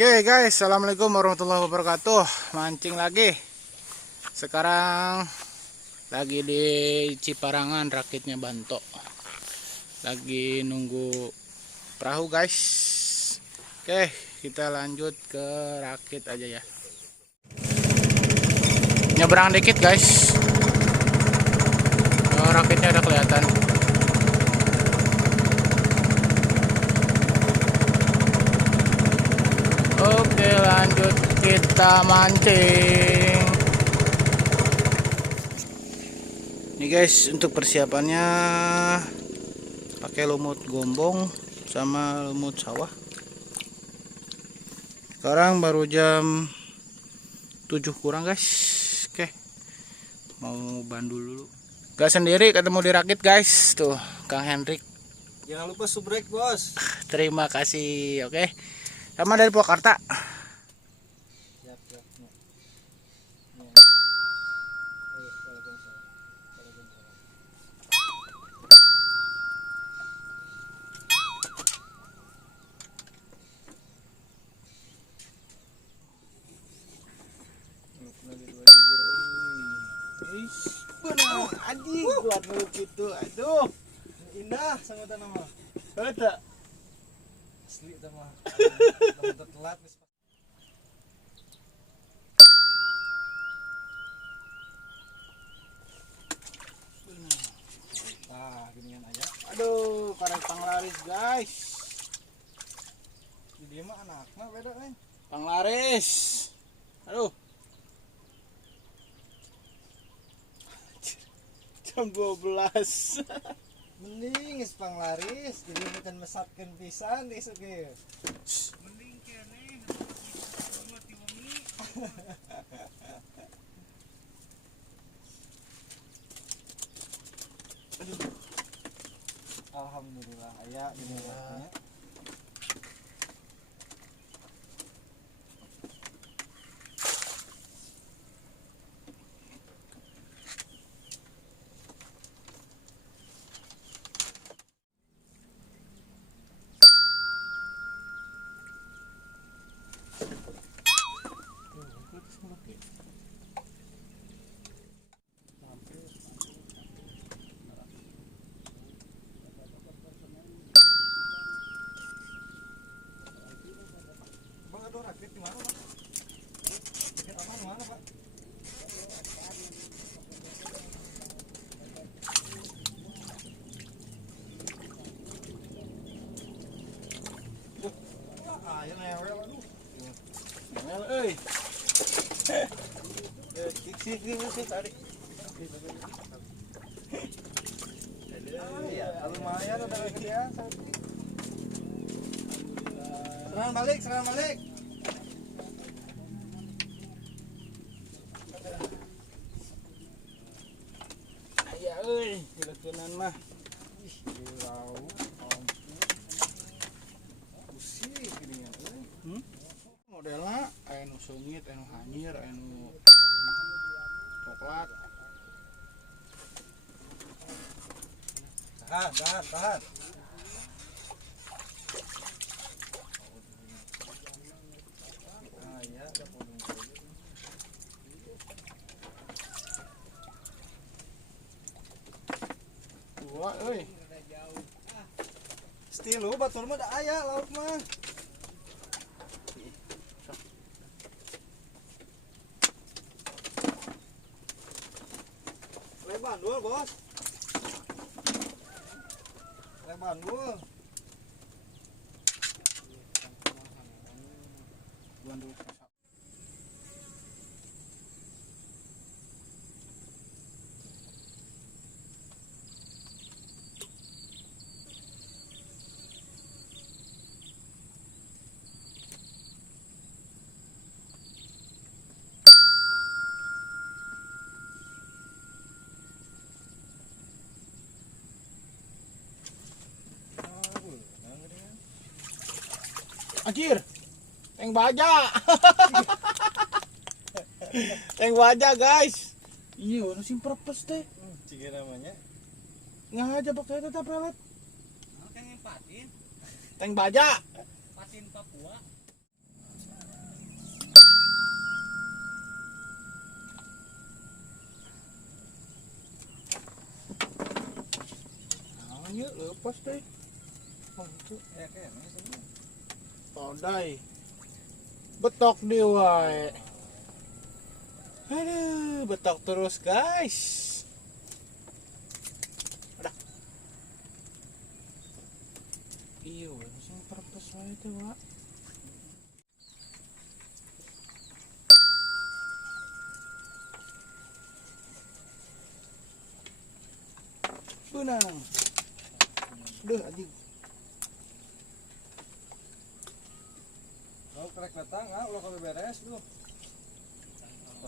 Oke guys, assalamualaikum warahmatullahi wabarakatuh. Mancing lagi. Sekarang lagi di Ciparangan, rakitnya Banto. Lagi nunggu perahu guys. Oke, kita lanjut ke rakit aja ya. Nyebrang dikit guys. Oh, rakitnya udah kelihatan. Oke, lanjut kita mancing. Ini guys, untuk persiapannya pakai lumut gombong sama lumut sawah. Sekarang baru jam 7 kurang guys. Oke, mau bandul dulu. Gak sendiri, ketemu di rakit guys. Tuh Kang Hendrik. Jangan lupa subrek bos. Terima kasih. Oke, sama dari Purwakarta. Siap, siap. Benar, anjing kuat meluk gitu. Aduh, Indah sama tanah mah. ada. Asli tanah mah. Telat telat. Nah, ginian aja. Aduh, karek panglaris guys. Di dia mah anaknya beda nih. Panglaris. Aduh. Jam 12. Mending is panglaris, jadi bukan mesatkeun pisan isuk ge. Mending kene mati wangi. Alhamdulillah aya ini waktunya. Bang, ada rakit di mana, Pak? Rakit apa di mana, Pak? Ah, yang lewel aduh. Mel euy. Sik tadi. Ya, lumayan udah kegedean satu. Serangan balik, serangan balik. Aya euy, dileukeunnan mah. Ih, dilau. Ampun. Pusing ginian euy. Modelna aya nu seungit, aya nu hanyir, aya nu coklat. Tahan, tahan, tahan. Ah, ya, ada podong. Dua euy. Stilu batur mah da aya laut mah. Bandul, bos. Bandul. Bandul. Anjir. Tank baja. Tank baja, guys. Iya, nu sim purpose teh. Cik namanya. Ngaja pakai tetap pelet. Tank patin. Tank baja. Patin Papua. Ayo lepas deh. Oh itu kayaknya semua. podai. Betok dia wae. Aduh, betok terus guys. Ada. Iya, langsung perpes wae teh, Wak. Benang. Duh, anjing. Kalau krek datang, ulah kami beres lu.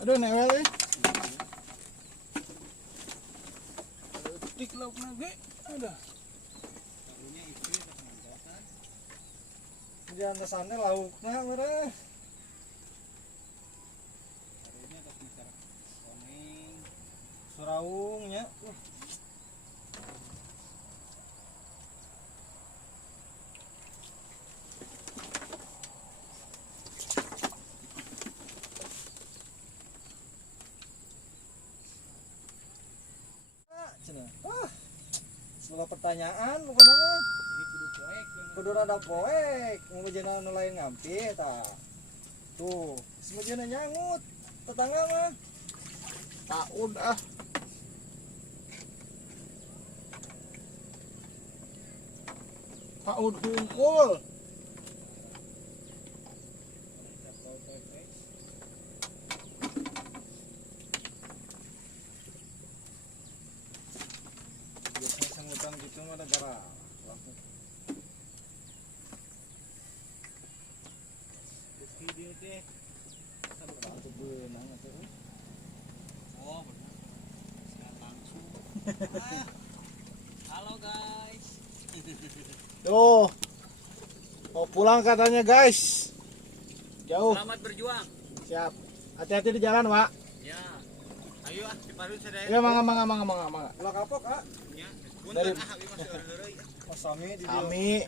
Aduh, newel eh. Tik lauk nage. Ada. Jangan kesannya lauknya merah. Suraungnya. Sebuah pertanyaan bukan apa? Kudu rada poek, ngomongin lain ngampi tak. Tuh, semujana nyangut, tetangga mah. Taud ah. Taud hungkul. Biasanya sangutan gitu mah ada gara. Video teh. Satu benang atau oh benar. Sekarang langsung. Halo guys. Tuh. Mau pulang katanya guys. Jauh. Selamat berjuang. Siap. Hati-hati di jalan, Wak. Ya. Ayo ah, diparu sadaya. Ya, mangga. Ulah kapok, Kak. Ya. Dari Oh, sami di dia. kami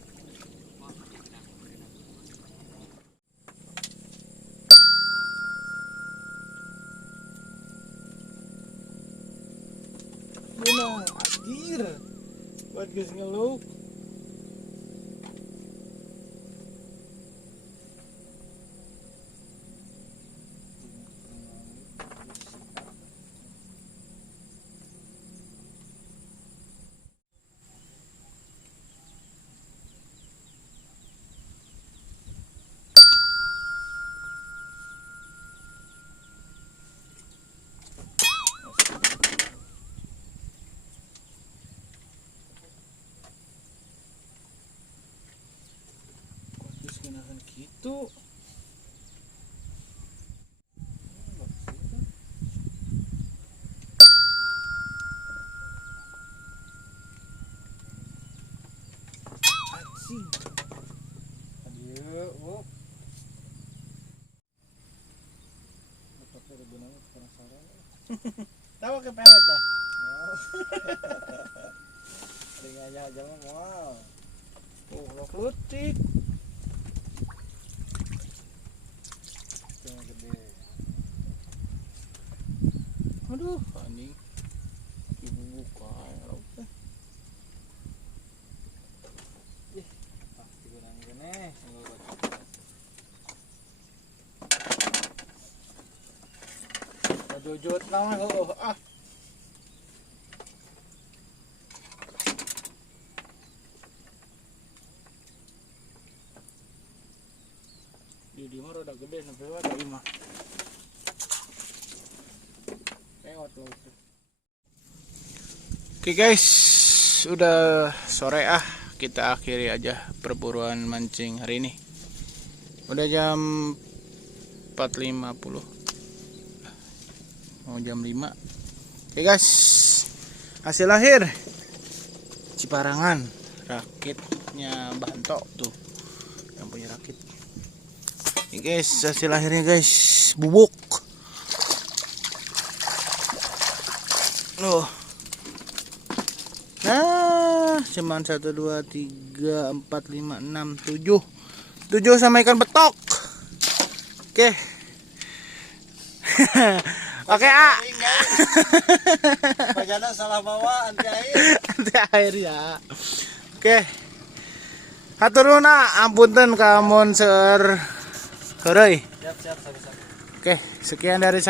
benang anjir. Buat guys ngeluk. Terus kenakan gitu. Anjing. Aduh, betok dari benangnya penasaran. Tahu ke pelet dah. Wow. Ringannya aja mah wow. Tuh, lo klutik. Cuma gede. Aduh, anjing. Ibu buka ya. Pasti benang gini. Jujut nama ah. Di mah rada gede sampai wae tadi mah. Lewat lo itu. Oke guys, udah sore ah. Kita akhiri aja perburuan mancing hari ini. Udah jam 4.50. Mau jam 5. Oke guys, hasil akhir Ciparangan, rakitnya Banto tuh yang punya rakit. Oke guys, hasil akhirnya guys, bubuk. Loh. Nah, cuman 1 2 3 4 5 6 7 sama ikan betok. Oke. Oke, A. Bajana salah bawa anti air. Anti air ya. Oke. Haturun ampunten ka mun seueur heureuy. Siap, sama-sama. Oke, sekian dari saya.